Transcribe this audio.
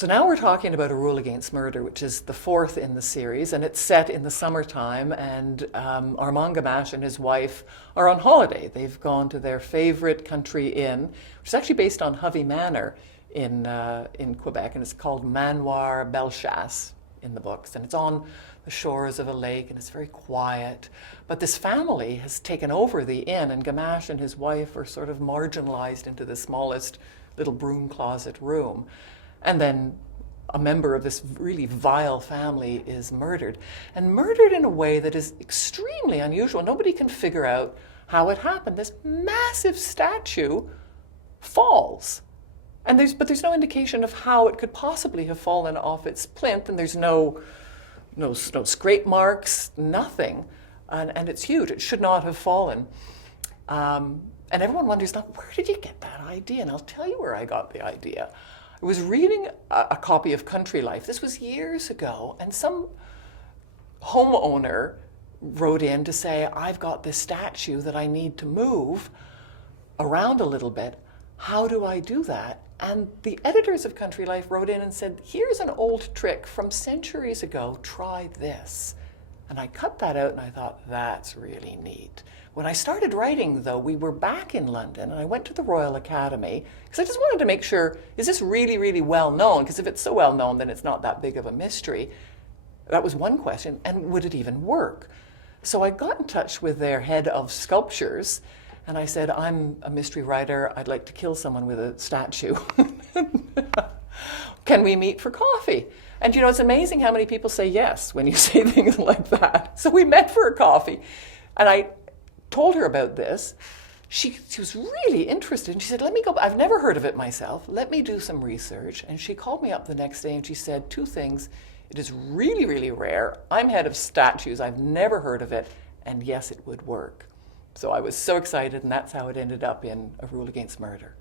So now we're talking about A Rule Against Murder, which is the fourth in the series, and it's set in the summertime, and Armand Gamache and his wife are on holiday. They've gone to their favorite country inn, which is actually based on Hovey Manor in Quebec, and it's called Manoir Bellechasse in the books, and it's on the shores of a lake, and it's very quiet. But this family has taken over the inn, and Gamache and his wife are sort of marginalized into the smallest little broom closet room. And then a member of this really vile family is murdered, and murdered in a way that is extremely unusual. Nobody can figure out how it happened. This massive statue falls, and there's no indication of how it could possibly have fallen off its plinth, and there's no scrape marks, nothing, and it's huge. It should not have fallen. And everyone wonders, now, where did you get that idea? And I'll tell you where I got the idea. I was reading a copy of Country Life. This was years ago, and some homeowner wrote in to say, I've got this statue that I need to move around a little bit. How do I do that? And the editors of Country Life wrote in and said, here's an old trick from centuries ago. Try this. And I cut that out, and I thought, that's really neat. When I started writing, though, we were back in London, and I went to the Royal Academy, because I just wanted to make sure, is this really, really well known? Because if it's so well known, then it's not that big of a mystery. That was one question, and would it even work? So I got in touch with their head of sculptures, and I said, I'm a mystery writer, I'd like to kill someone with a statue. Can we meet for coffee? And you know, it's amazing how many people say yes when you say things like that. So we met for a coffee, and I told her about this. She was really interested, and she said, let me go, I've never heard of it myself, let me do some research. And she called me up the next day and she said two things. It is really, really rare. I'm head of statues, I've never heard of it, and yes, it would work. So I was so excited, and that's how it ended up in A Rule Against Murder.